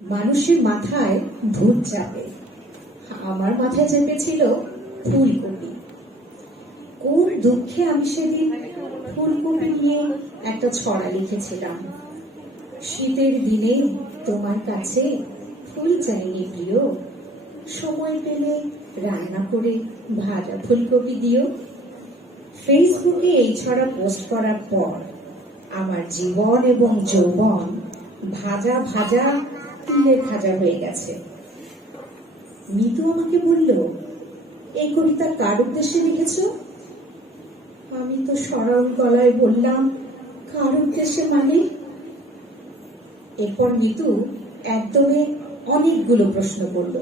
মানুষের মাথায় ভূত চাপে, আমার মাথায় চেপেছিল ফুলকপি। কোন দুঃখে আমি সেদিন ফুলকপি নিয়ে একটা ছড়া লিখেছিলাম। শীতের দিনে তোমার কাছে ফুল চাইনি প্রিয়, সময় পেলে রান্না করে ভাজা ফুলকপি দিও। ফেসবুকে এই ছড়া পোস্ট করার পর আমার জীবন এবং যৌবন ভাজা ভাজা তিলের খাজা হয়ে গেছে। মিতু আমাকে বলল, এই কবিতা কার উদ্দেশ্যে লিখেছ? আমি তো সরল গলায় বললাম, কার উদ্দেশ্যে মানে? এরপর মিতু একদমে অনেকগুলো প্রশ্ন করল,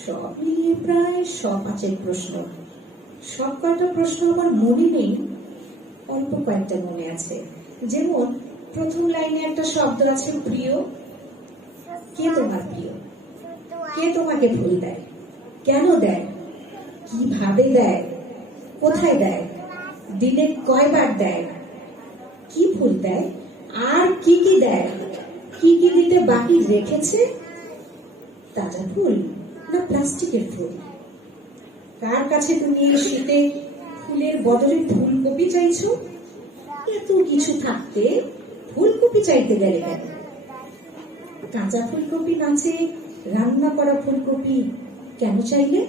সব মিলিয়ে প্রায় 5 প্রশ্ন। সব কয়টা প্রশ্ন আমার মনে নেই, অল্প কয়েকটা মনে আছে। যেমন প্রথম লাইনে একটা শব্দ আছে প্রিয়। কে তোমার প্রিয়? কে তোমাকে ফুল দেয়? কেন দেয়? কিভাবে দেয়? কোথায় দেয়? দিনে কয়বার দেয়? কি ফুল দেয়? আর কি কি দেয়? কি কি দিতে বাকি রেখেছে? তাজা ফুল না প্লাস্টিকের ফুল? কার কাছে তুমি এই শীতে ফুলের বদলে ফুলকপি চাইছো? এত কিছু থাকতে ফুলকপি চাইতে গেলে কেন? কাঁচা ফুলকপি নাচে রান্না করা ফুলকপি কেন চাইলে?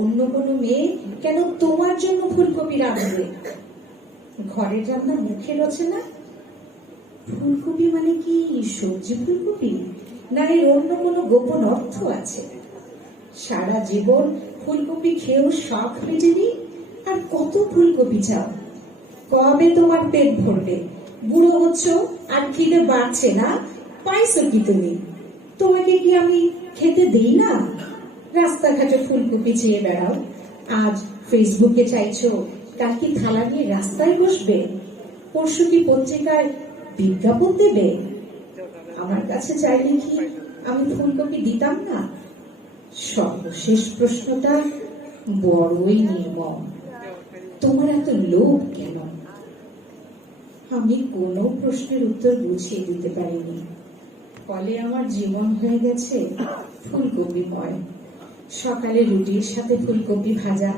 অন্য কোনো মেয়ে কেন তোমার জন্য ফুলকপি রাঁধবে? ঘরের রান্না মুখে রোচে না? ফুলকপি মানে কি সবজি ফুলকপি, না এর অন্য কোনো গোপন অর্থ আছে? সারা জীবন ফুলকপি খেয়েও শখ মেটেনি, আর কত ফুলকপি চাও? কবে তোমার পেট ভরবে? বুড়ো হচ্ছ আর খিদে বাড়ছে না, পাইছো কি তুমি? তোমাকে কি আমি খেতে দেই না? রাস্তাঘাটে ফুলকপি চেয়ে বেড়াও, আজ ফেসবুকে চাইছো, কাল কি থালা নিয়ে রাস্তায় বসবে? পরশু কি পত্রিকায় বিজ্ঞাপন দেবে? আমার কাছে চাইলে কি আমি ফুলকপি দিতাম না? সর্বশেষ প্রশ্নটা বড়ই নির্মম, তোমার এত লোভ কেন? আমি কোনো প্রশ্নের উত্তর বুঝিয়ে দিতে পারিনি, ফলে আমার জীবন হয়ে গেছে ফুলকপিময়। সকালে রুটির সাথে ফুলকপি ভাজা,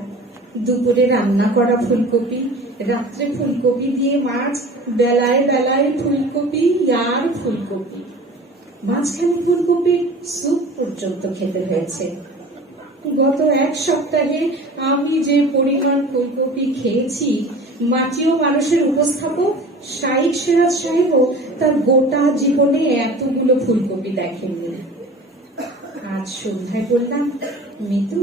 দুপুরে রান্না করা ফুলকপি, রাত্রে ফুলকপি দিয়ে মাছ, বেলায় বেলায় ফুলকপি আর ফুলকপি। মাঝখানে ফুলকপির স্যুপ পর্যন্ত খেতে হয়েছে। গত 1 সপ্তাহে আমি যে পরিমাণ ফুলকপি খেয়েছি, মাটিও মানুষের উপস্থাপক শাইখ সিরাজ সাহেবও তার গোটা জীবনে এতগুলো ফুলকপি দেখেননি। আজ সন্ধ্যায় বললাম, মিতু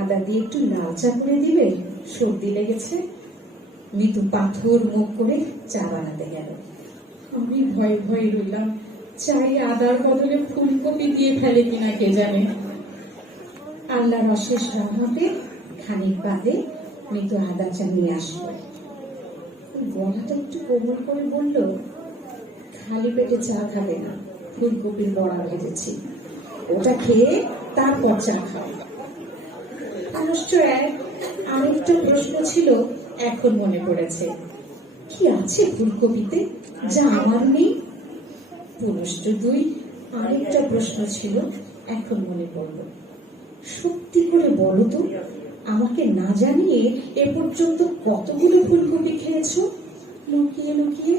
আদা দিয়ে একটু লাল চা করে দিবে, সর্দি লেগেছে। মিতু পাথর মুখ করে চা বানাতে গেল। আমি ভয়ে ভয়ে রইলাম, চাই আদার বদলে ফুলকপি দিয়ে ফেলে কিনা কে জানে। আল্লাহর অশেষ রহমতে খানিক বাদে মিতু আদা চা নিয়ে আসলো। গলাটা একটু কোমল করে বলল, খালি পেটে চা খাবে না, ফুলকপির বড়া ভেজেছি, ওটা খেয়ে তারপর চা খাও। পুনশ্চ আরেকটা প্রশ্ন ছিল, এখন মনে পড়েছে, কি আছে ফুলকপিতে যা আমার নেই? পুনশ্চ 2 আরেকটা প্রশ্ন ছিল, এখন মনে পড়ল, সত্যি করে বলো তো, আমাকে না জানিয়ে এ পর্যন্ত কতগুলো ফুলকপি খেয়েছো লুকিয়ে লুকিয়ে?